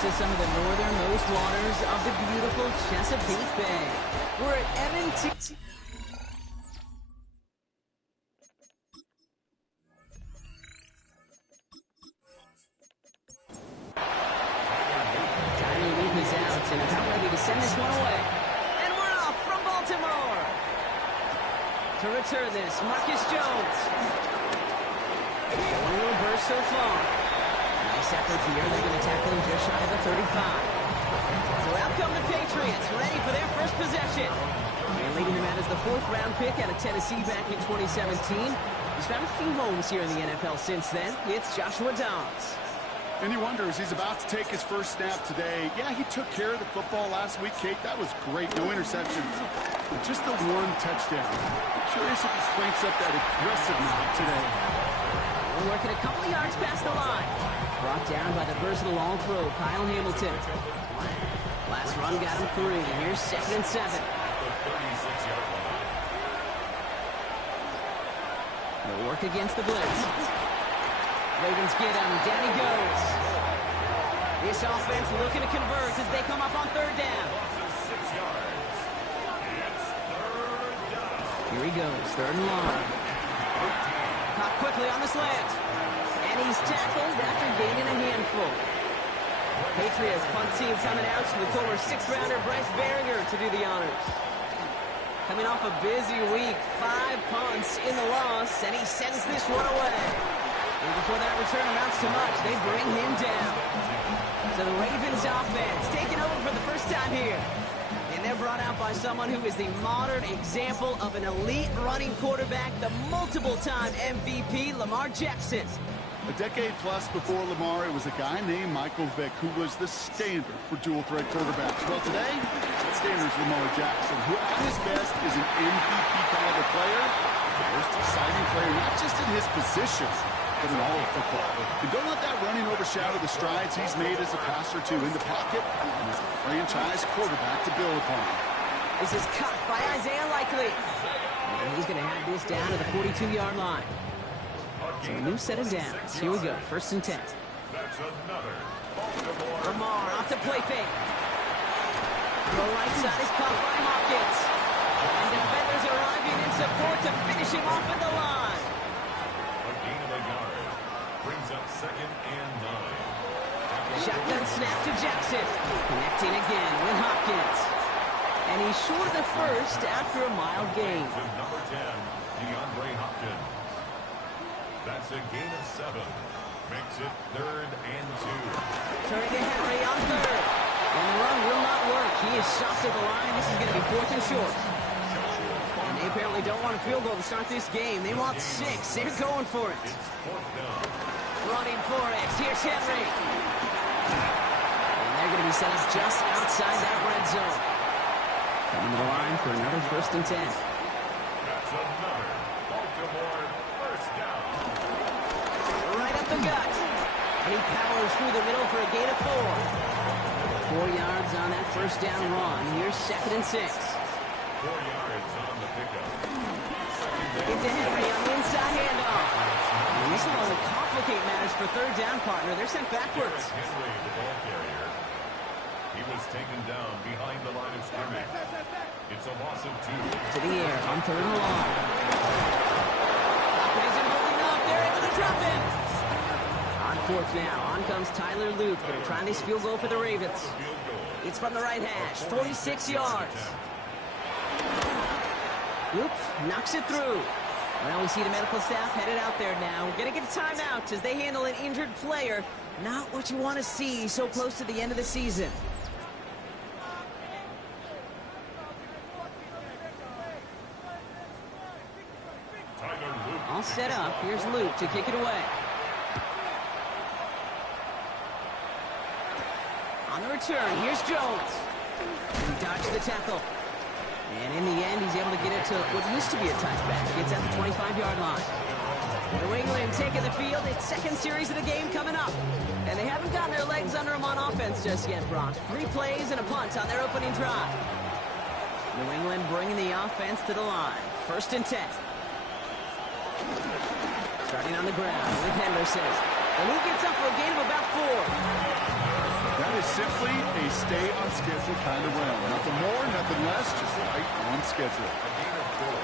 to some of the northernmost waters of the beautiful Chesapeake Bay. We're at Edmonton. Tyler Loop is out and about ready to send this one away. And we're off from Baltimore. To return this, Marcus Jones. One little burst so far. Nice effort here. They're going to tackle him just shy of the 35. So out come the Patriots, ready for their first possession. And leading them out as the 4th-round pick out of Tennessee back in 2017. He's found a few homes here in the NFL since then. It's Joshua Dobbs. And you wonder, as he's about to take his first snap today, yeah, he took care of the football last week, Kate. That was great. No interceptions. Just the one touchdown. I'm curious if he cranks up that aggressive knock today. We're working a couple of yards past the line. Brought down by the versatile all-pro, Kyle Hamilton. Last run got him 3. Here's 2nd and 7. They'll work against the blitz. Ravens get him. Down he goes. This offense looking to convert as they come up on 3rd down. Here he goes. 3rd and long. Caught quickly on the slant. And he's tackled after gaining a handful. Patriots punt team coming out with former 6th-rounder Bryce Baringer to do the honors. Coming off a busy week, 5 punts in the loss, and he sends this one away. And before that return amounts to much, they bring him down. So the Ravens offense taking over for the first time here. And they're brought out by someone who is the modern example of an elite running quarterback, the multiple-time MVP, Lamar Jackson. A decade plus before Lamar, it was a guy named Michael Vick who was the standard for dual-threat quarterbacks. Well, today, that standard is Lamar Jackson, who at his best is an MVP-caliber player, the most exciting player, not just in his position, but in all of football. And don't let that running overshadow the strides he's made as a passer, too, in the pocket and as a franchise quarterback to build upon. This is caught by Isaiah Likely. And he's going to have this down to the 42-yard line. So a new set of downs. Here we go. 1st and 10. Lamar off the play fake. The right side is caught by Hopkins. And defenders arriving in support to finish him off at the line. A gain of a yard. Brings up 2nd and 9. Shotgun snap to Jackson. Connecting again with Hopkins. And he's short of the first after a mild gain. To number 10, DeAndre Hopkins. That's a gain of 7. Makes it 3rd and 2. Turning to Henry on 3rd. And the run will not work. He is shot to the line. This is going to be 4th and short. And they apparently don't want a field goal to start this game. They want 6. They're going for it. It's 4th down. Running for it. Here's Henry. And they're going to be set up just outside that red zone. Coming to the line for another 1st and 10. That's another Baltimore first down. Right up the gut. And he powers through the middle for a gain of 4. 4 yards on that 1st down run. Here's 2nd and 6. 4 yards on the pickup. Into Henry on the inside handoff. And this will only complicate matters for 3rd down, partner. They're sent backwards. Henry, the ball carrier. He was taken down behind the line of scrimmage. It's a loss of 2. To the air on 3rd and long. Hopkins isn't holding up. They're able to drop him. On 4th now. On comes Tyler Loop. Going to try this field goal for the Ravens. It's from the right hash. 46 yards. Loop knocks it through. Well, we see the medical staff headed out there now. We're going to get a timeout as they handle an injured player. Not what you want to see so close to the end of the season. All set up. Here's Luke to kick it away. On the return, here's Jones. He dodged the tackle. And in the end, he's able to get it to what used to be a touchback. It's at the 25-yard line. New England taking the field. It's 2nd series of the game coming up. And they haven't gotten their legs under them on offense just yet, Brock. 3 plays and a punt on their opening drive. New England bringing the offense to the line. 1st and 10. Starting on the ground with Henderson. And he gets up for a gain of about 4. That is simply a stay-on-schedule kind of round. Nothing more, nothing less, just right on schedule. A gain of 4.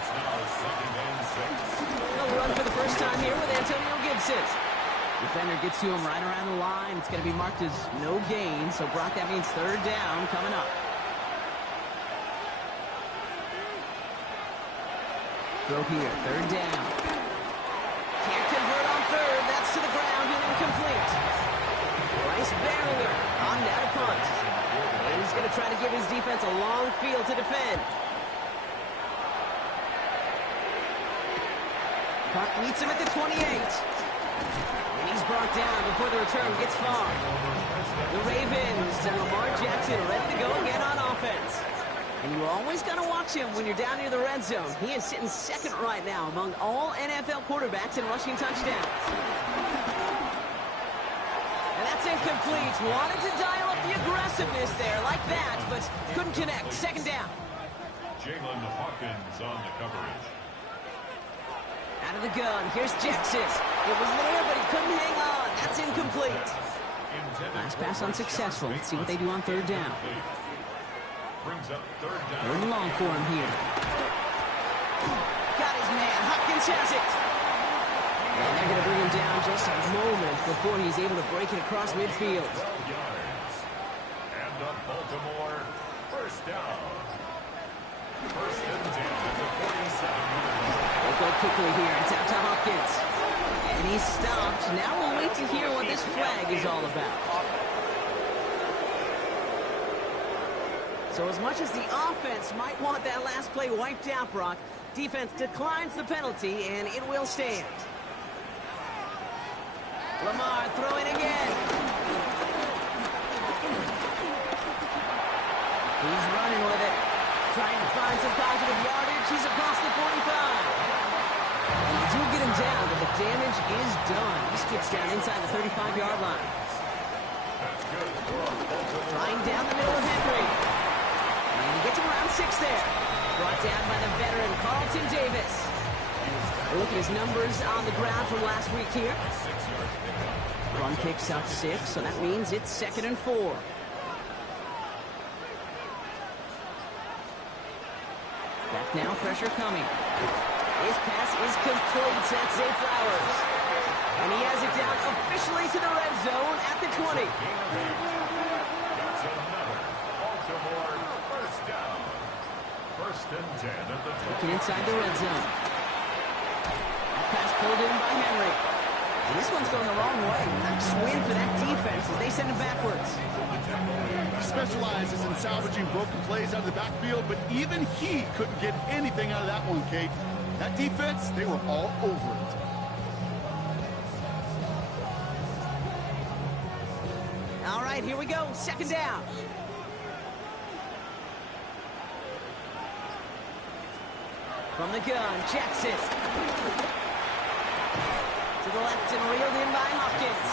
It's now 2nd and 6. They'll run for the first time here with Antonio Gibson. Defender gets to him right around the line. It's going to be marked as no gain. So, Brock, that means 3rd down coming up. Throw here, 3rd down. Can't convert on 3rd. That's to the ground and incomplete. Bryce Baringer on down to punt. And he's going to try to give his defense a long field to defend. Punt meets him at the 28. And he's brought down before the return gets far. The Ravens and Lamar Jackson ready to go again on offense. And you always got to watch him when you're down near the red zone. He is sitting 2nd right now among all NFL quarterbacks in rushing touchdowns. And that's incomplete. Wanted to dial up the aggressiveness there like that, but couldn't connect. 2nd down. Jalen Hawkins on the coverage. Out of the gun. Here's Jackson. It was there, but he couldn't hang on. That's incomplete. Last pass unsuccessful. Let's see what they do on 3rd down. Brings up 3rd down. 3rd and long for him here. Got his man. Hopkins has it. And they're going to bring him down just a moment before he's able to break it across midfield. 12 yards. And up Baltimore. 1st down. 1st and 10 at the 47. They go quickly here. It's out to Hopkins. And he's stopped. Now we'll wait to hear what this flag is all about. So as much as the offense might want that last play wiped out, Brock, defense declines the penalty, and it will stand. Lamar throwing again. He's running with it. Trying to find some positive yardage. He's across the 45. And they do get him down, but the damage is done. He skips down inside the 35-yard line. Trying down the middle of Henry. And he gets him around 6 there. Brought down by the veteran Carlton Davis. Look at his numbers on the ground from last week here. Run kicks up 6, so that means it's 2nd and 4. Back now, pressure coming. His pass is complete. That's Zay Flowers. And he has it down officially to the red zone at the 20. That's another Baltimore 1st down. 1st and 10 at the 20. Looking inside the red zone. That pass pulled in by Henry. And this one's going the wrong way. Nice win for that defense as they send it backwards. He specializes in salvaging broken plays out of the backfield, but even he couldn't get anything out of that one, Kate. That defense, they were all over it. All right, here we go. 2nd down. From the gun, Jackson. To the left and reeled in by Hopkins.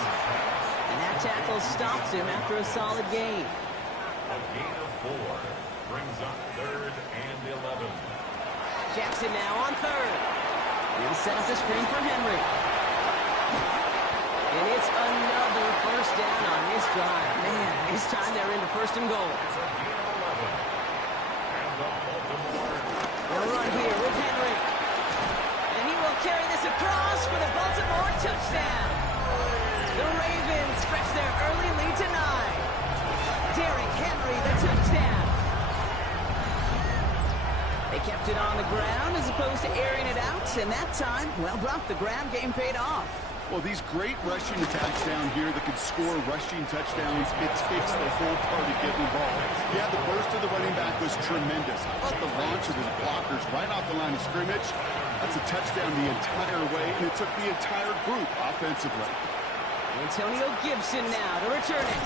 And that tackle stops him after a solid gain. A gain of 4 brings up 3rd and 11. Jackson now on 3rd. He'll set up the screen for Henry. And it's another 1st down on this drive. Man, this time they're into 1st and goal. It's a gain of 11. And the Baltimore. They'll run here with Henry. And he will carry this across for the Baltimore touchdown. The Ravens stretch their early lead to 9. Derrick Henry, the touchdown. They kept it on the ground as opposed to airing it out. And that time, well, Brock, the ground game paid off. Well, these great rushing attacks down here that can score rushing touchdowns, it takes the whole party getting involved. Yeah, the burst of the running back was tremendous. How about the launch of his blockers right off the line of scrimmage? That's a touchdown the entire way, and it took the entire group offensively. Antonio Gibson now to return it.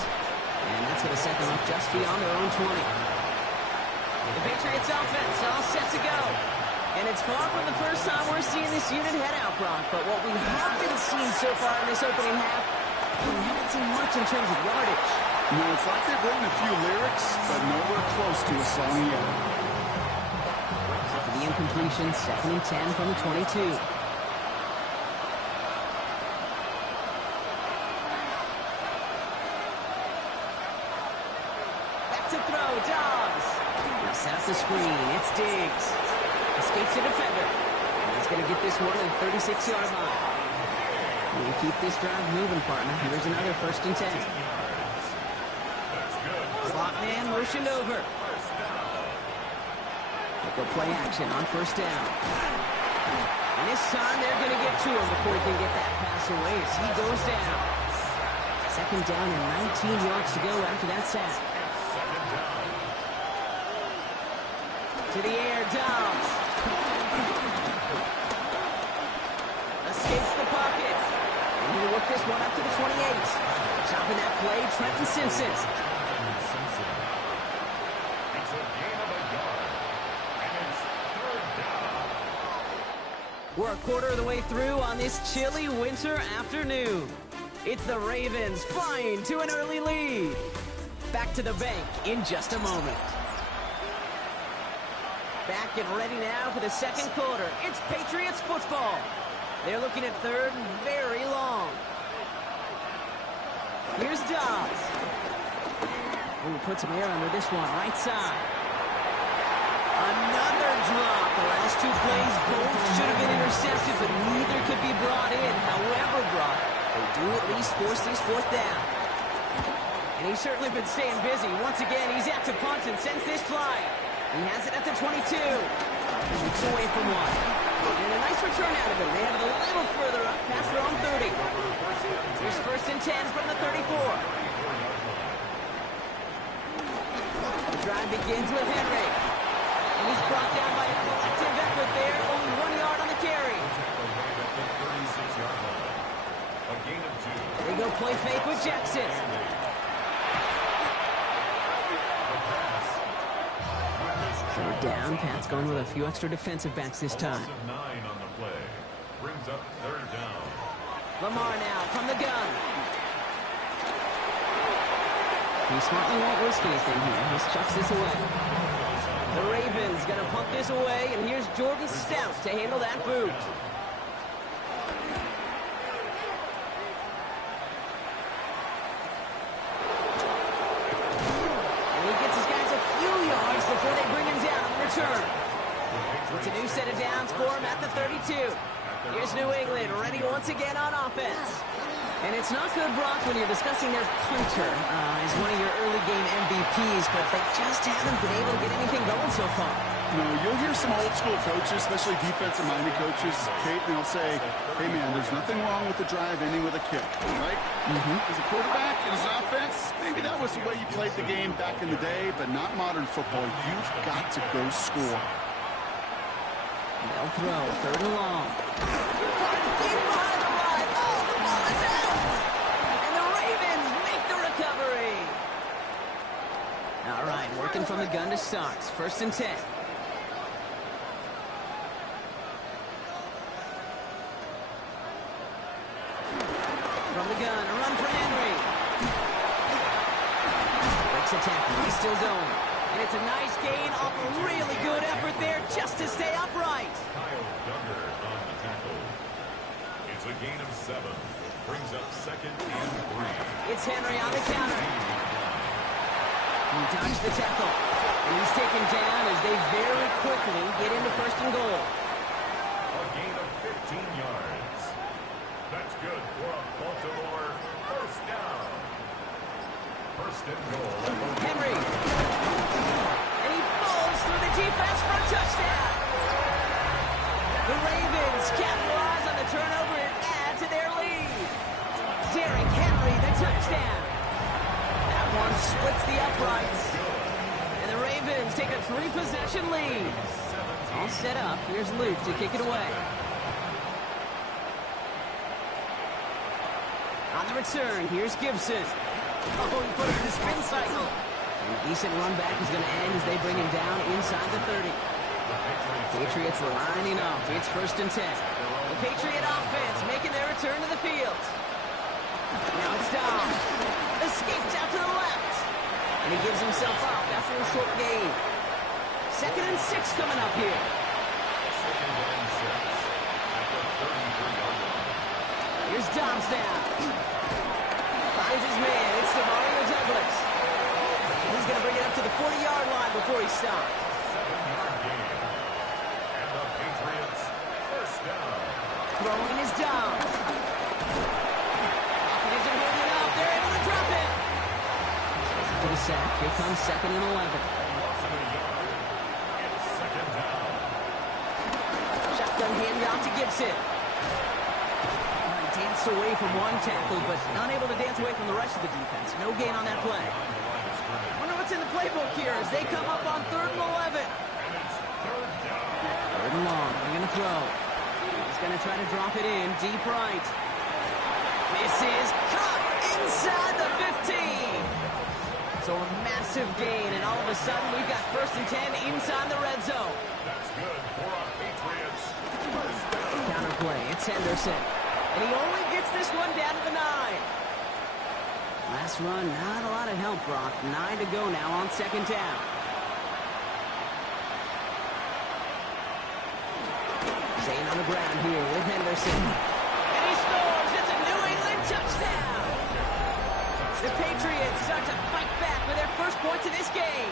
And that's going to set them up just beyond their own 20. The Patriots offense all set to go. And it's far from the first time we're seeing this unit head out, Brock. But what we haven't seen so far in this opening half, we haven't seen much in terms of yardage. You know, it's like they've written a few lyrics, but nowhere close to a song yet. For the incompletion, 2nd and 10 from the 22. to throw. Dobbs. Now set up the screen. It's Diggs. Escapes the defender. And he's going to get this one in 36-yard line. You keep this drive moving, partner. Here's another 1st and 10. Slot man motioned over. They go play action on 1st down. And this time they're going to get to him before he can get that pass away as he goes down. 2nd down and 19 yards to go after that sack. To the air, Dobbs. Escapes the pocket. And he'll work this one up to the 28. Chopping that play, Trenton Simpson. It's a gain of a yard. And it's 3rd down. We're a quarter of the way through on this chilly winter afternoon. It's the Ravens flying to an early lead. Back to the bank in just a moment. Back and ready now for the 2nd quarter. It's Patriots football. They're looking at 3rd and very long. Here's Dobbs. Ooh, put some air under this one, right side. Another drop. The last 2 plays both should have been intercepted, but neither could be brought in. However, Brock, they do at least force this 4th down. And he's certainly been staying busy. Once again, he's out to punt and sends this flying. He has it at the 22. Shoots away from one. And a nice return out of him. They have it a little further up past their own 30. Here's 1st and 10 from the 34. The drive begins with Henry. And he's brought down by a collective effort there. Only 1 yard on the carry. A gain of 2. They go play fake with Jackson. Third down. Pat's going with a few extra defensive backs this time. 9 on the play. Brings up 3rd down. Lamar now from the gun. He smartly won't risk anything here. Just chucks this away. The Ravens going to punt this away, and here's Jordan Stout to handle that boot. And he gets his guys a few yards before they bring him down on the return. It's a new set of downs for him at the 32. Here's New England ready once again on offense. And it's not good, Brock, when you're discussing their punter as one of your early game MVPs, but they just haven't been able to get anything going so far. No, you'll hear some old school coaches, especially defensive-minded coaches, Kate, and they'll say, hey, man, there's nothing wrong with the drive ending with a kick, right? As a quarterback, as an offense, maybe that was the way you played the game back in the day, but not modern football. You've got to go score. They'll throw, 3rd and long. Deep behind the line. Oh, the ball is out! And the Ravens make the recovery. All right, working from the gun to start. 1st and 10. From the gun, a run for Henry. Breaks a tackle, he's still going. And it's a nice gain off a really good effort there just to stay upright. Kyle Duggar on the tackle. It's a gain of 7. Brings up 2nd and 3. It's Henry on the counter. He dodged the tackle. And he's taken down as they very quickly get into 1st and goal. A gain of 15 yards. That's good for a Baltimore 1st down. 1st and goal. Henry. And he falls through the defense for a touchdown. The Ravens capitalize on the turnover and add to their lead. Derrick Henry, the touchdown. That one splits the uprights. And the Ravens take a 3-possession lead. All set up. Here's Luke to kick it away. On the return, here's Gibson. Oh, he put it in the spin cycle. And a decent run back is going to end as they bring him down inside the 30. Patriots lining up. It's 1st and 10. The Patriot offense making their return to the field. Now it's Dobbs. Escapes out to the left. And he gives himself up after a short gain. 2nd and 6 coming up here. 2nd and 6. At the 33-yard line. Here's Dobbs down. Finds his man. It's Demario Douglas. He's going to bring it up to the 40-yard line before he stopped. 7-yard gain. And the Patriots first down. Throwing is Dobbs. Pocket isn't holding up. They're able to drop it. After the sack, here comes 2nd and 11. Loss of a yard. It's 2nd down. Shotgun handoff to Gibson. He danced away from one tackle, but unable to dance away from the rest of the defense. No gain on that play. Wonder what's in the playbook here as they come up on 3rd and 11. And it's 3rd down. 3rd and long. They're going to throw. He's going to try to drop it in deep right. This is caught inside the 15. So a massive gain, and all of a sudden we've got 1st and 10 inside the red zone. That's good for our Patriots. First down. Counterplay. It's Henderson. And he only gets this one down to the 9. Last run, not a lot of help, Brock. 9 to go now on 2nd down. Staying on the ground here with Henderson. And he scores! It's a New England touchdown! The Patriots start to fight back with their first points in this game.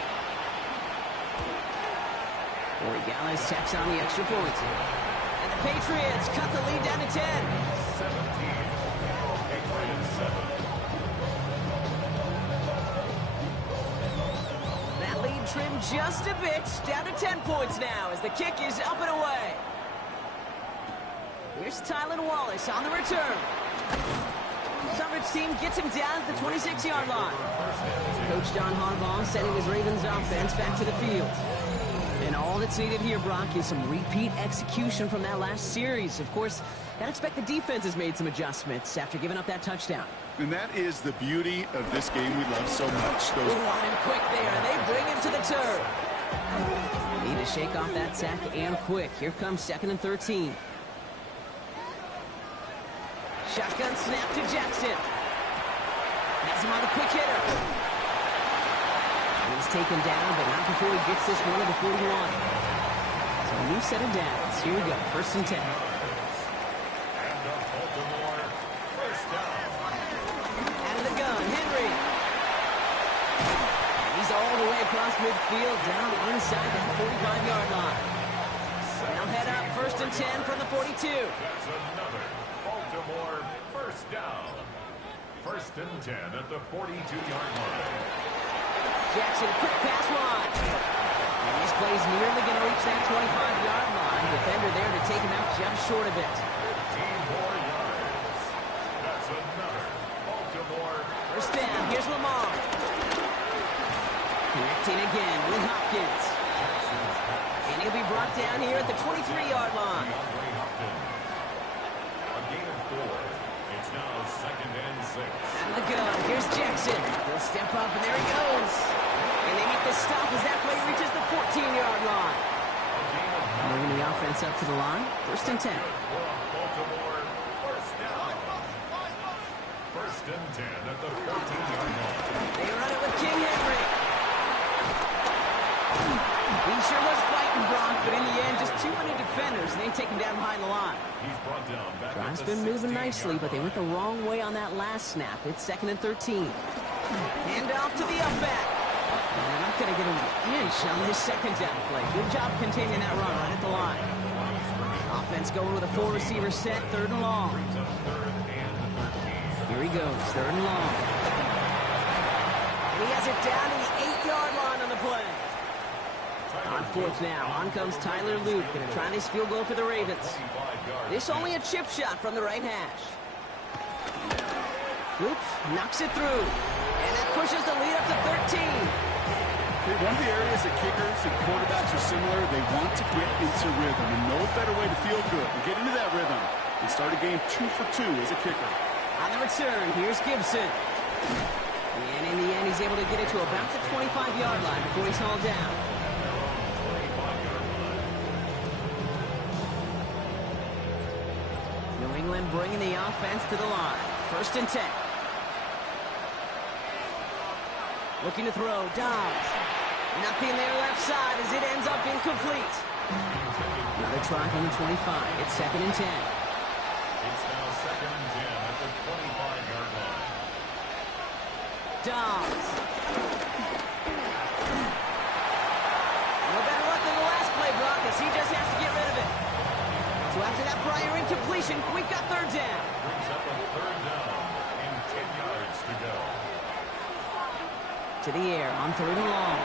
Corey Gallis checks on the extra point. And the Patriots cut the lead down to 10. 17. Patriots 7. That lead trimmed just a bit, down to 10 points now as the kick is up and away. Here's Tylan Wallace on the return. Coverage team gets him down at the 26-yard line. Coach John Harbaugh sending his Ravens offense back to the field. And all that's needed here, Brock, is some repeat execution from that last series. Of course, gotta expect the defense has made some adjustments after giving up that touchdown. And that is the beauty of this game we love so much. Those on him quick there, and they bring him to the turf. Need to shake off that sack and quick. Here comes 2nd and 13. Shotgun snap to Jackson. Has him on the quick hitter. He's taken down, but not before he gets this one to the 41. So a new set of downs. Here we go, 1st and 10. And the Baltimore first down. Out of the gun, Henry. He's all the way across midfield, down the inside that 45-yard line. Now head up, 1st and 10 from the 42. That's another Baltimore first down. 1st and 10 at the 42-yard line. Jackson, quick pass wide. And this play's nearly going to reach that 25-yard line. Defender there to take him out just short of it. 15 more yards. That's another Baltimore. 1st down, here's Lamar. Connecting again with Hopkins. And he'll be brought down here at the 23-yard line. DeAndre Hopkins. A gain of 4. It's now 2nd and 6. Out of the gun, here's Jackson. He'll step up, and there he goes. And they make the stop as that play reaches the 14-yard line. Moving the offense up to the line, 1st and 10. Baltimore first down. 1st and 10 at the 14-yard line. They run it with King Henry. He sure was fighting, Brock, but in the end, just too many defenders, and they take him down behind the line. He's brought down back at Drive's the been moving 16-yard nicely, but they went the wrong way on that last snap. It's 2nd and 13. Hand off to the up back. And they're not going to get an inch on this 2nd down play. Good job containing that run right at the line. Offense going with a 4-receiver set, 3rd and long. Here he goes, 3rd and long. And he has it down to the 8-yard line on the play. On 4th now, on comes Tyler Luke, going to try this field goal for the Ravens. This only a chip shot from the right hash. Oops, knocks it through. And that pushes the lead up to 13. One of the areas that kickers and quarterbacks are similar, they want to get into rhythm, and no better way to feel good and get into that rhythm and start a game 2 for 2 as a kicker. On the return, here's Gibson. And in the end, he's able to get it to about the 25-yard line before he's hauled down. New England bringing the offense to the line. 1st and 10. Looking to throw, Dobbs. Nothing there left side as it ends up incomplete. Another try from the 25. It's 2nd and 10. It's now 2nd and 10 at the 25-yard line. Dobbs. prior incompletion. We've got third down. Brings up a third down and 10 yards to go. To the air on third and long.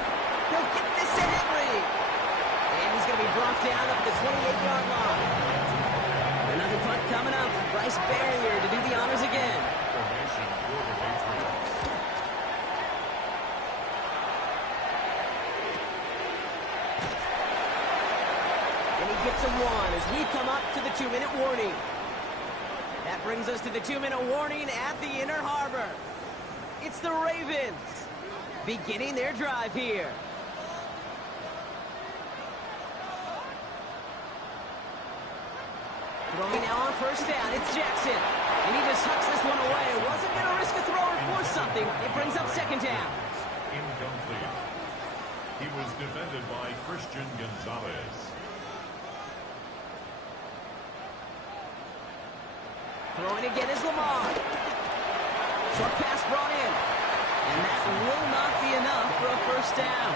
He'll get this to Henry. And he's going to be brought down up at the 28-yard line. Another punt coming up. Bryce Barrier to do the honors again. Formation for the Patriots. And he gets a one as we come up to the 2-minute warning. That brings us to the 2-minute warning at the Inner Harbor. It's the Ravens beginning their drive here. Throwing now on first down, it's Jackson. And he just hucks this one away. Wasn't going to risk a throw or force something. It brings up second down. Incomplete. He was defended by Christian Gonzalez. Throwing again is Lamar. Short pass brought in. And that will not be enough for a first down.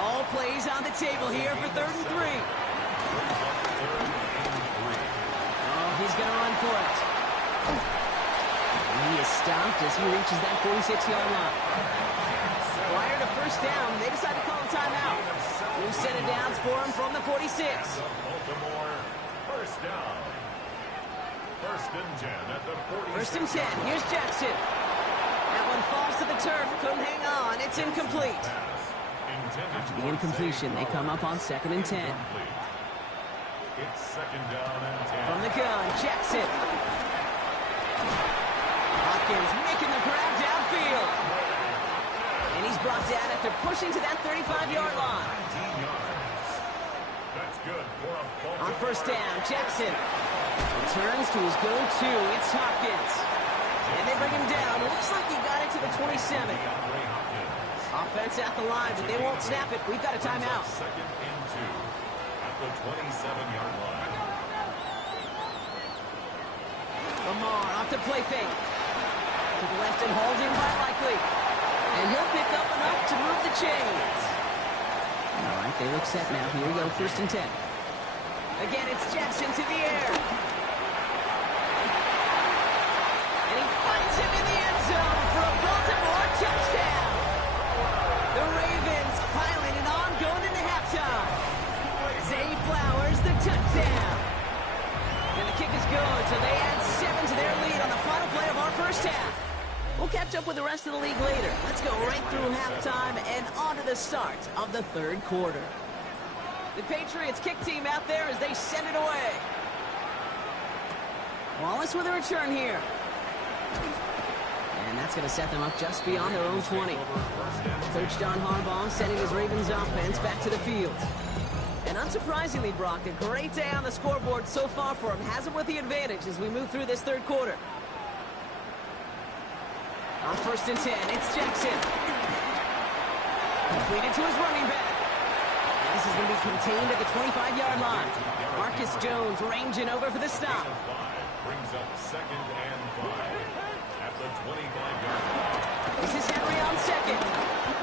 All plays on the table here for 3rd and 3. Oh, he's going to run for it. And he is stopped as he reaches that 46-yard line. Prior to first down, they decide to call a timeout. New set of downs for him from the 46. Baltimore, first down. First and 10 at the 46. First and 10. Here's Jackson. That one falls to the turf. Couldn't hang on. It's incomplete. After the incompletion, they come up on 2nd and 10. It's second down and 10. From the gun, Jackson. Hopkins making the grab downfield. And he's brought down after pushing to that 35-yard line. 19 yards. That's good for a Baltimore. On first down, Jackson returns to his go-to. It's Hopkins. And they bring him down. Looks like he got it to the 27. Offense at the line, but they won't snap it. We've got a timeout. Second and 2 at the 27-yard line. Lamar off the play fake. To the left and hauled in by Likely. And he'll pick up enough to move the chains. All right, they look set now. Here we go, 1st and 10. Again, it's Jackson to the air. And he finds him in the end zone for a Baltimore touchdown. The Ravens piling it on going into halftime. Zay Flowers, the touchdown. And the kick is good, so they add 7 to their lead on the final play of our first half. We'll catch up with the rest of the league later. Let's go right through halftime and on to the start of the 3rd quarter. The Patriots kick team out there as they send it away. Wallace with a return here. And that's going to set them up just beyond their own 20. Coach John Harbaugh sending his Ravens offense back to the field. And unsurprisingly, Brock, a great day on the scoreboard so far for him. Has him with the advantage as we move through this 3rd quarter. On 1st and 10, it's Jackson. Completed to his running back. And this is going to be contained at the 25-yard line. Marcus Jones ranging over for the stop. Brings up second and 5 at the 25-yard line. This is Henry on second.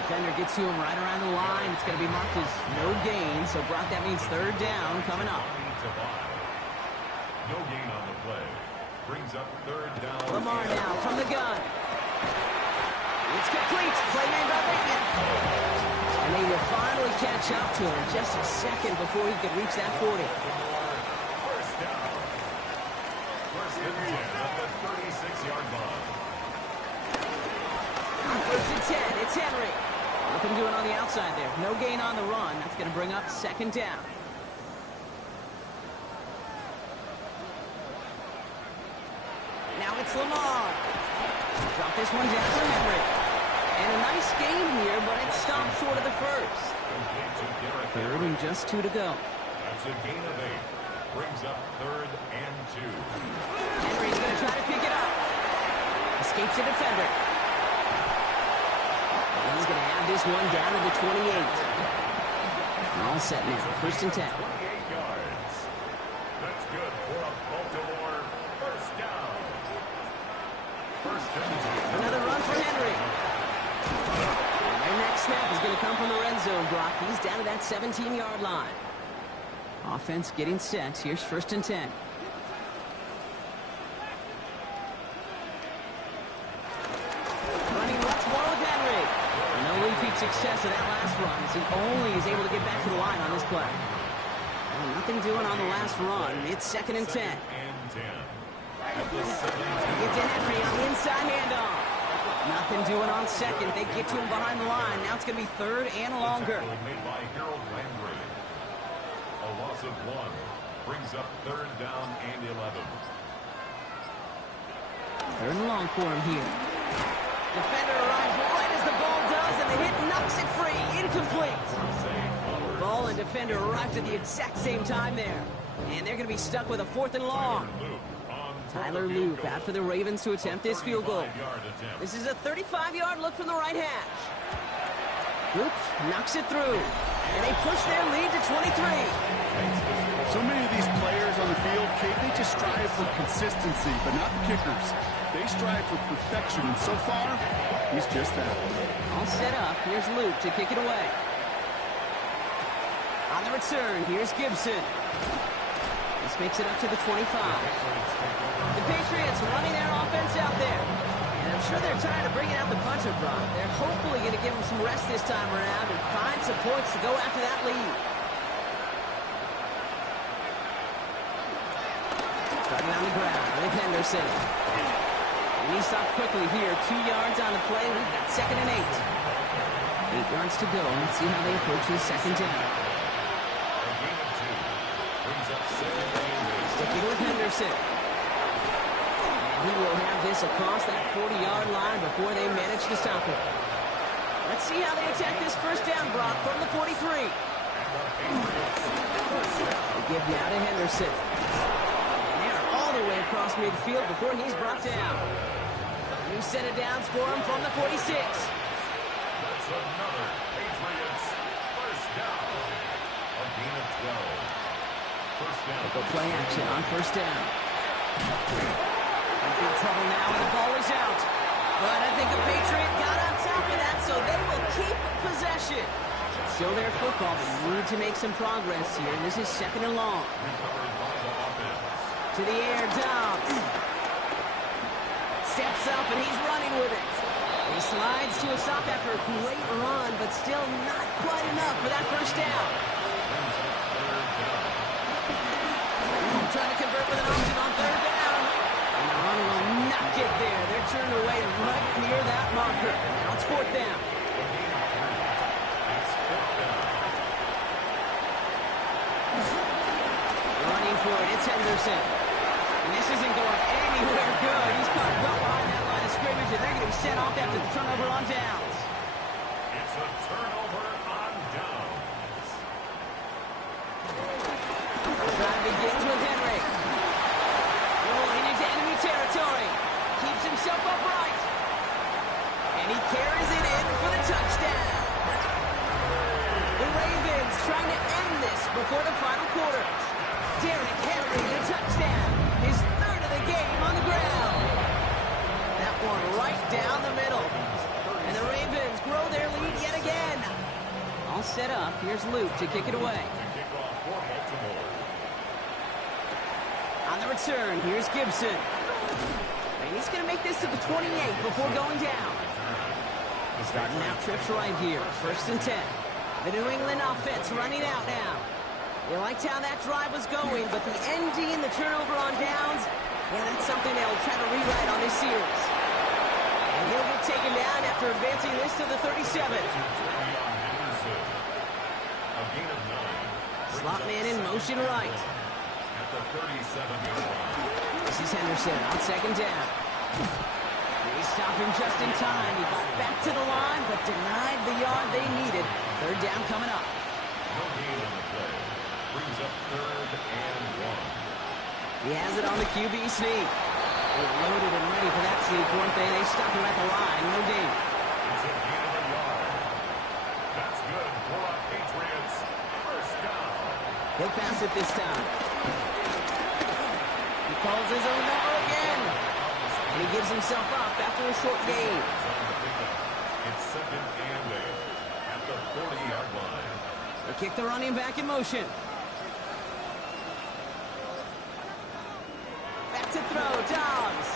Defender gets to him right around the line. It's going to be marked as no gain. So, Brock, that means 3rd down coming up. No gain on the play. Brings up 3rd down. Lamar now from the gun. It's complete. Play made by Bateman. And they will finally catch up to him just a second before he could reach that 40. First down. First and 10 at the 36-yard line. On 1st and 10, it's Henry. Nothing doing on the outside there. No gain on the run. That's going to bring up 2nd down. Now it's Lamar. Drop this one down for Henry. And a nice gain here, but it stopped short of the first. 3rd and just 2 to go. That's a gain of 8. Brings up 3rd and 2. Henry's going to try to pick it up. Escapes the defender. And he's going to have this one down to the 28. And all set now. 1st and 10. 28 yards. That's good for a Baltimore first down. First and 10. Another run for Henry. And their next snap is going to come from the red zone, Brock. He's down to that 17-yard line. Offense getting set. Here's 1st and 10. success of that last run as he only is able to get back to the line on this play. Well, nothing doing on the last run. It's 2nd and 10. They get to Henry on the inside handoff. Nothing doing on 2nd. They get to him behind the line. Now it's going to be 3rd and longer. Made by Harold Landry. A loss of 1 brings up 3rd down and 11. 3rd and long for him here. Defender arrives right as the ball does, and the hit knocks it free. Incomplete. Ball and defender arrived at the exact same time there. And they're going to be stuck with a 4th and long. Tyler Loop after the Ravens to attempt this field goal. This is a 35-yard look from the right hash. Loop knocks it through. And they push their lead to 23. So many of these players on the field, Kate, they just strive for consistency, but not the kickers. They strive for perfection, and so far, he's just that. All set up. Here's Loop to kick it away. On the return, here's Gibson. This makes it up to the 25. The Patriots running their offense out there. And I'm sure they're tired of bringing out the punter, Brock. They're hopefully going to give him some rest this time around and find some points to go after that lead. Starting on the ground with Henderson. And he stopped quickly here. 2 yards on the play. We've got 2nd and 8. 8 yards to go. Let's see how they approach this 2nd down. Sticking with Henderson. And he will have this across that 40-yard line before they manage to stop it. Let's see how they attack this 1st down, Brock, from the 43. They give now to Henderson. And they're all the way across midfield before he's brought down. New set of downs for him from the 46. That's another Patriots 1st down. A gain of 12. 1st down. They go play action on 1st down. In big trouble now, and the ball is out. But I think the Patriot got on top of that, so they will keep possession. Show their football, but need to make some progress here. And this is 2nd and long. To the air, Dobbs. Steps up, and he's running with it. He slides to a stop after a great run, but still not quite enough for that 1st down. Trying to convert with an option on 3rd down. And the run will not get there. They're turned away right near that marker. Now it's 4th down. Running for it, it's Henderson. And this isn't going anywhere good. He's caught well behind that line of scrimmage, and they're going to be sent off after the turnover on downs. It's a turnover on downs. Drive begins with Henry. Rolling into enemy territory. Keeps himself upright. And he carries it in for the touchdown. The Ravens trying to end this before the final quarter. Derrick Henry, the touchdown. His 3rd of the game on the ground. That one right down the middle. And the Ravens grow their lead yet again. All set up. Here's Luke to kick it away. On the return, here's Gibson. And he's going to make this to the 28 before going down. Starting out trips right here. 1st and 10. The New England offense running out now. They liked how that drive was going, but the ND and the turnover on downs, yeah, that's something they'll try to rewrite on this series. And he'll get taken down after advancing this to the 37. Slot man in motion right. This is Henderson on 2nd down. They stopped him just in time. He got back to the line, but denied the yard they needed. 3rd down coming up. No gain on the play. Brings up 3rd and 1. He has it on the QB sneak. They were loaded and ready for that sneak, weren't they? They stopped him at the line. No gain. It's a gain of a yard. That's good for a Patriots 1st down. He'll pass it this time. He calls his own number again. And he gives himself up after a short gain. It's 2nd and 8 at the 40-yard line. They kick the running back in motion. Back to throw, Dobbs.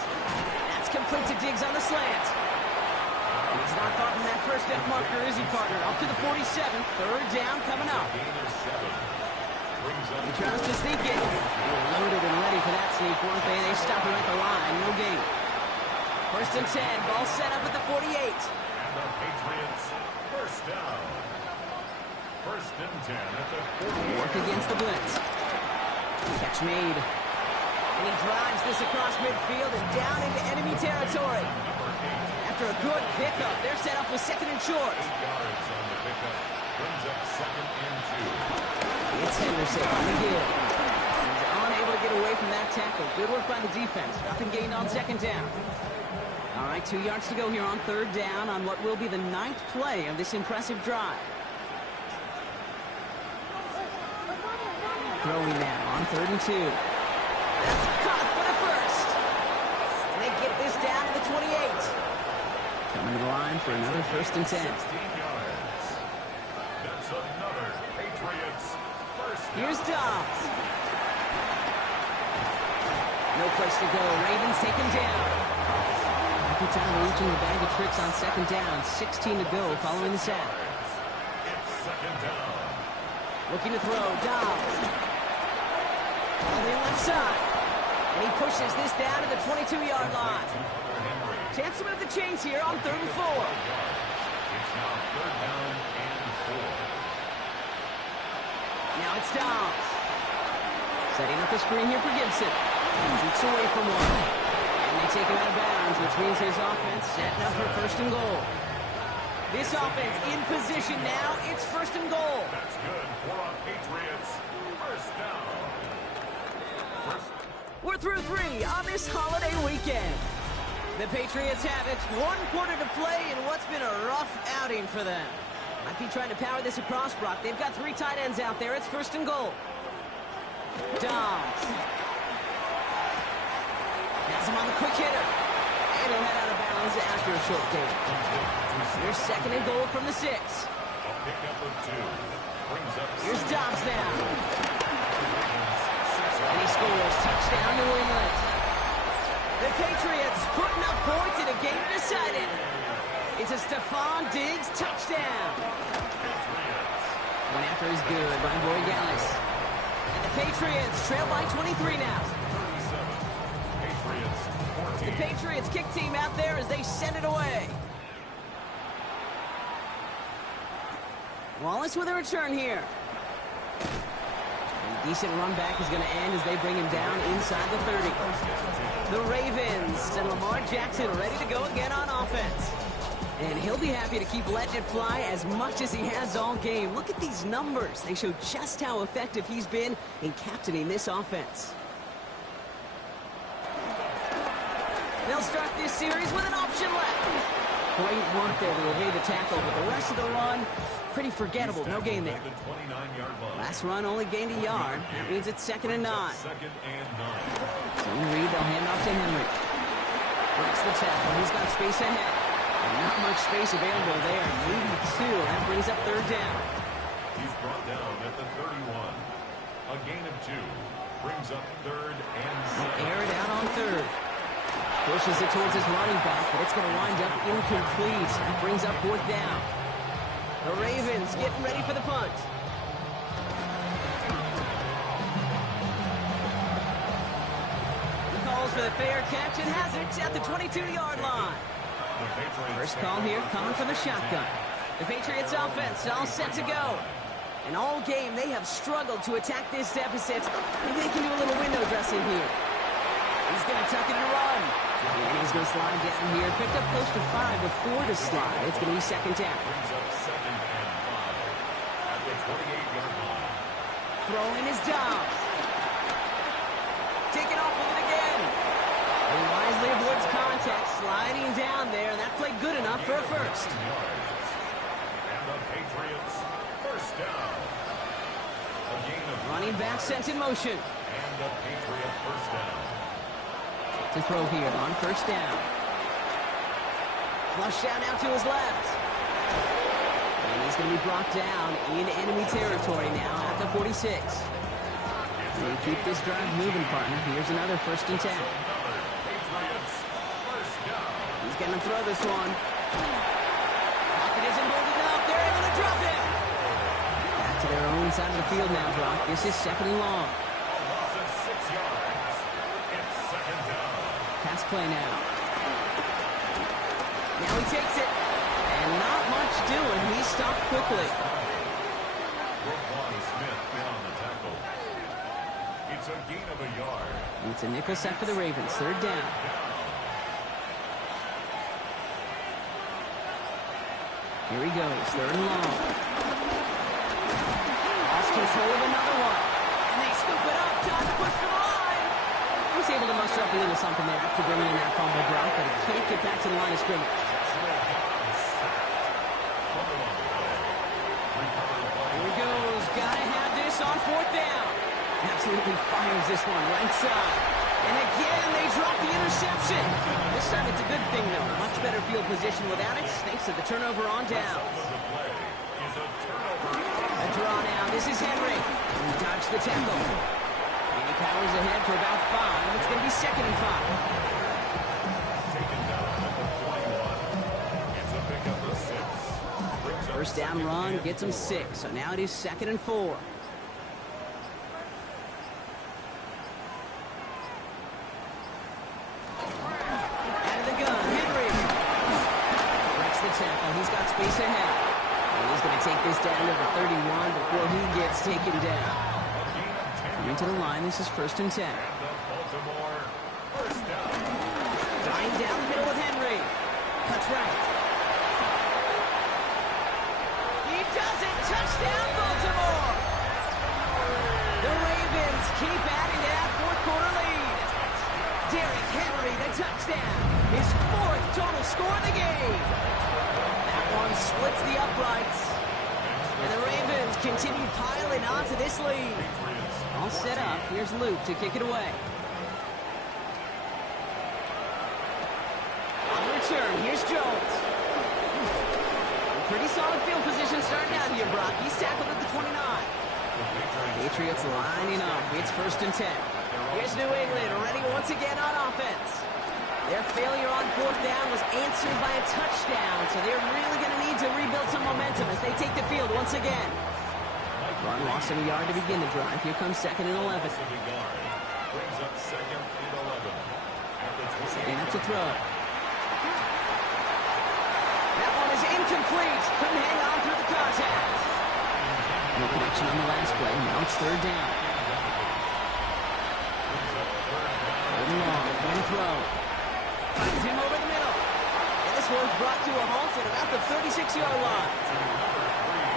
That's complete to Diggs on the slant. And he's not far from that first down marker, is he, partner? Up to the 47. Third down coming up. He tries to sneak it. They're loaded and ready for that sneak, weren't they? They stop him at the line. No gain. First and 10. Ball set up at the 48. And the Patriots first down. First and 10 at the 48. Work against the blitz. Catch made. And he drives this across midfield and down into enemy territory. After a good pickup, they're set up with second and short. 8 yards on the pickup. Brings up second and 2. It's Henderson on the give. He's unable to get away from that tackle. Good work by the defense. Nothing gained on second down. All right, 2 yards to go here on third down on what will be the 9th play of this impressive drive. Throwing now on third and 2. That's caught for the first. And they get this down to the 28. Coming to the line for another first and 10. 16 yards. That's another Patriots first down. Here's Dobbs. No place to go. Ravens take him down. Happy time reaching the bag of tricks on second down. 16 to go following the sack. It's second down. Looking to throw. Dobbs. On the left side. And he pushes this down to the 22-yard line. Chance to move the chains here on third and 4. It's now third down and 4. Now it's Dobbs. Setting up the screen here for Gibson. Shoots away from one. And they take him out of bounds, which means his offense setting up for first and goal. This offense in position now. It's first and goal. That's good for our Patriots. First down. We're through 3 on this holiday weekend. The Patriots have it. 1 quarter to play in what's been a rough outing for them. Might be trying to power this across, Brock. They've got 3 tight ends out there. It's first and goal. Dobbs. Has him on the quick hitter. And he'll head out of bounds after a short gain. Here's second and goal from the 6. A pickup of 2. Brings up Here's Dobbs now. And he scores. Touchdown, New England. The Patriots putting up points in a game decided. It's a Stephon Diggs touchdown. Went after is good by Borregales. And the Patriots trail by 23 now. 37. Patriots 14. The Patriots kick team out there as they send it away. Wallace with a return here. And decent run back is going to end as they bring him down inside the 30. The Ravens and Lamar Jackson ready to go again on offense. And he'll be happy to keep letting it fly as much as he has all game. Look at these numbers. They show just how effective he's been in captaining this offense. They'll start this series with an option left. Great work there to evade the tackle, but the rest of the run, pretty forgettable. No gain there. Last run only gained a yard. That means it's second and 9. Second and 9. So Reed, they'll hand off to Henry. Breaks the tackle. He's got space ahead. And not much space available there. Maybe 2. That brings up third down. He's brought down at the 31. A gain of 2. Brings up third and 7. Air it out on third. Pushes it towards his running back, but it's going to wind up incomplete. That brings up fourth down. The Ravens getting ready for the punt. He calls for the fair catch and has it at the 22-yard line. First call here coming from the shotgun. The Patriots offense all set to go. And all game they have struggled to attack this deficit. Maybe they can do a little window dressing here. He's going to tuck it and run. And he's going to slide down here. Picked up close to 5 before the slide. It's going to be second down. Brings up second and 5 at the 28-yard line. Throwing his Dobbs. Taking off with it again. And he wisely avoids contact, sliding down there, and that played good enough for a first. And the Patriots first down. A gain of Running back sent in motion. and the Patriot first down. To throw here on first down. Flush out now to his left. And he's going to be brought down in enemy territory now at the 46. They keep this drive moving, partner. Here's another first and 10. Patriots first down. He's going to throw this one. Pocket is side of the field now, Brock. This is second and long. Loss of 6 yards. It's second down. Pass play now. Now he takes it. And not much doing. He stopped quickly. Roquan Smith in on the tackle. It's a gain of a yard. It's a nickel set for the Ravens. Third down. Here he goes. Third and long. Lost control of another one. And they scoop it up. Time to push for the line. He was able to muster up a little something there after bringing in that fumble, Brock, but he can't get back to the line of scrimmage. Here he goes. Gotta have this on fourth down. Absolutely fires this one right side. And again, they drop the interception. This time it's a good thing, though. Much better field position without it, thanks to the turnover on downs. A draw now. This is Henry. He dodged the tackle. And he powers ahead for about 5. It's going to be second and 5. Taken down at the 21. It's a pickup of 6. First down run gets him 6. So now it is second and 4. He's got space ahead. And he's going to take this down to the 31 before he gets taken down. Coming to the line, this is first and 10. Dying down the middle with Henry. Cuts right. He does it. Touchdown, Baltimore. The Ravens keep adding to that fourth quarter lead. Derrick Henry, the touchdown. His 4th total score in the game. One splits the uprights. And the Ravens continue piling onto this lead. All set up. Here's Luke to kick it away. On return, here's Jones. Pretty solid field position starting out here, Brock. He's tackled at the 29. Patriots lining up. It's first and 10. Here's New England ready once again on offense. Their failure on fourth down was answered by a touchdown, so they're really going to need to rebuild some momentum as they take the field once again. Run lost a yard to begin the drive. Here comes second and 11. Setting up to throw. That one is incomplete. Couldn't hang on through the contact. No connection on the last play. Now it's third down. Third and long. Going to throw. Finds him over the middle. And this one's brought to a halt at about the 36-yard line.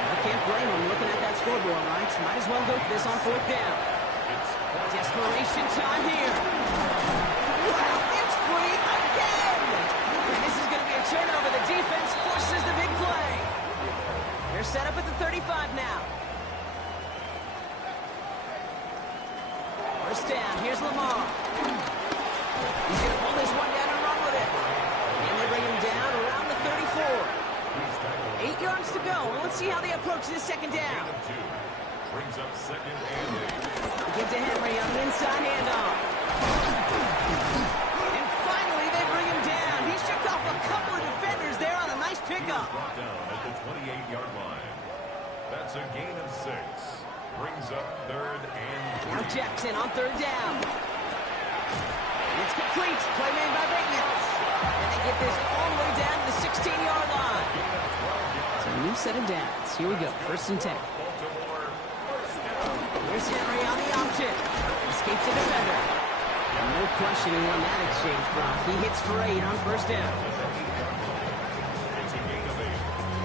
I can't blame him looking at that scoreboard, right? Might as well go for this on fourth down. Desperation time here. Wow, it's free again! And this is going to be a turnover. The defense forces the big play. They're set up at the 35 now. First down. Here's Lamar. He's going to pull this one down and run with it. And they bring him down around the 34. 8 yards to go. Well, let's see how they approach this second down. Brings up second and 8. Get to Henry on the inside handoff. And finally, they bring him down. He shook off a couple of defenders there on a nice pickup. Brought down at the 28-yard line. That's a gain of 6. Brings up third and 3. Now Jackson on third down. It's complete. Play made by Bateman. And they get this all the way down to the 16-yard line. So a new set of downs. Here we go. First and 10. Here's Henry on the option. Escapes the defender. And no question he won that exchange, Brock. He hits for 8 on first down. It's a gain of 8.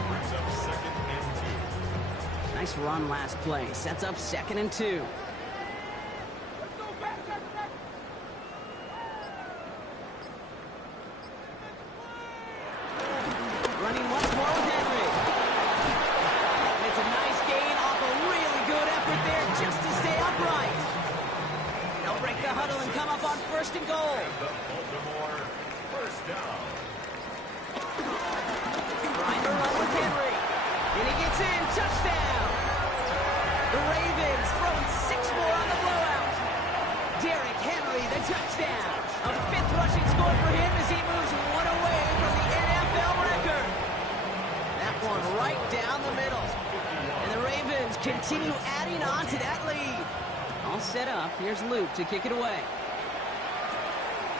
Brings up second and 2. Nice run last play. Sets up second and 2. Running once more with Henry. It's a nice gain off a really good effort there just to stay upright. They'll break the huddle and come up on first and goal. The Baltimore first down. Trying to run with Henry. And he gets in. Touchdown. The Ravens throwing 6 more on the blowout. Derrick Henry, the touchdown. A 5th rushing score for him as he moves one away from the NFL record. That one right down the middle. And the Ravens continue adding on to that lead. All set up. Here's Luke to kick it away.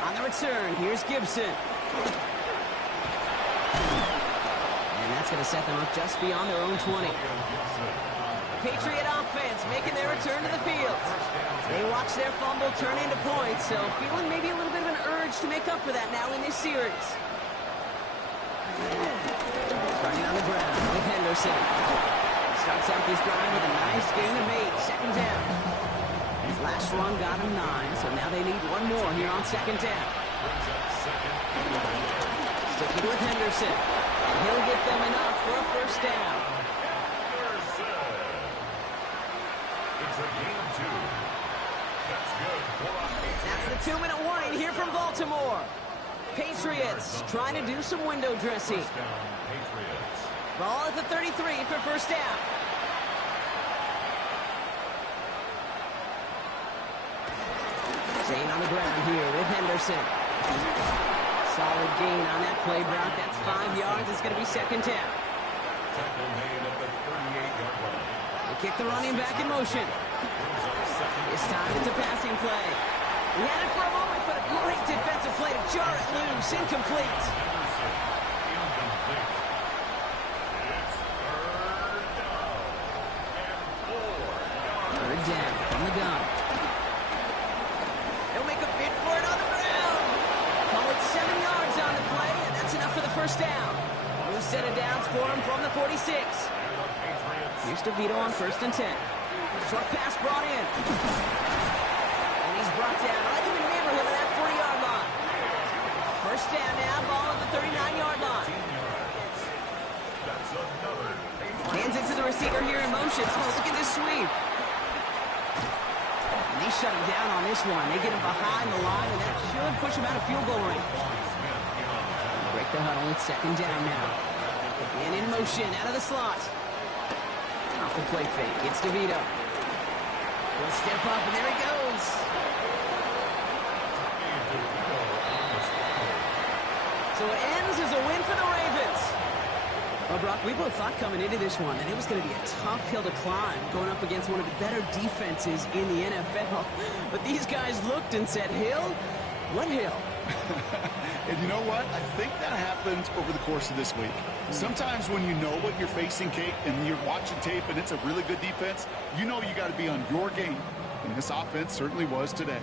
On the return, here's Gibson. And that's going to set them up just beyond their own 20. Patriot offense making their return to the field. They watch their fumble turn into points, so feeling maybe a little bit of an urge to make up for that now in this series. Starting on the ground with Henderson. Starts out this drive with a nice gain of 8, second down. His last run got him 9, so now they need one more here on second down. Sticking with Henderson, and he'll get them enough for a first down. It's a gain of 2. That's good for a Patriot. That's the 2-minute warning here from Baltimore. Patriots trying to do some window dressing. First down, Patriots. Ball at the 33 for first down. Staying on the ground here with Henderson. Solid gain on that play, Brock. That's 5 yards. It's going to be second down. Tackle made at the 38-yard line. They kick the running back in motion. This time it's a passing play. He had it for a moment, but a great defensive play to jar it loose. Incomplete. Henderson, incomplete. It's third down and 4 yards. Third down from the gun. They'll make a bid for it on the ground. Call it 7 yards on the play, and that's enough for the first down. New set of downs for him from the 46. Here's DeVito on first and 10. Short pass brought in. And he's brought down right in the neighborhood of that 40-yard line. First down now, ball at the 39-yard line. That's another Patriot. Hands it to the receiver here in motion. Oh, look at this sweep. And they shut him down on this one. They get him behind the line, and that should push him out of field goal range. Break the huddle. It's second down now. And in motion, out of the slot. Off the play fake. It's DeVito. He'll step up, and there he goes. So it ends as a win for the Ravens. Well, Brock, we both thought coming into this one that it was going to be a tough hill to climb going up against one of the better defenses in the NFL. But these guys looked and said, Hill? What hill? And you know what? I think that happened over the course of this week. Sometimes when you know what you're facing, Kate, and you're watching tape and it's a really good defense, you know you got to be on your game. And this offense certainly was today.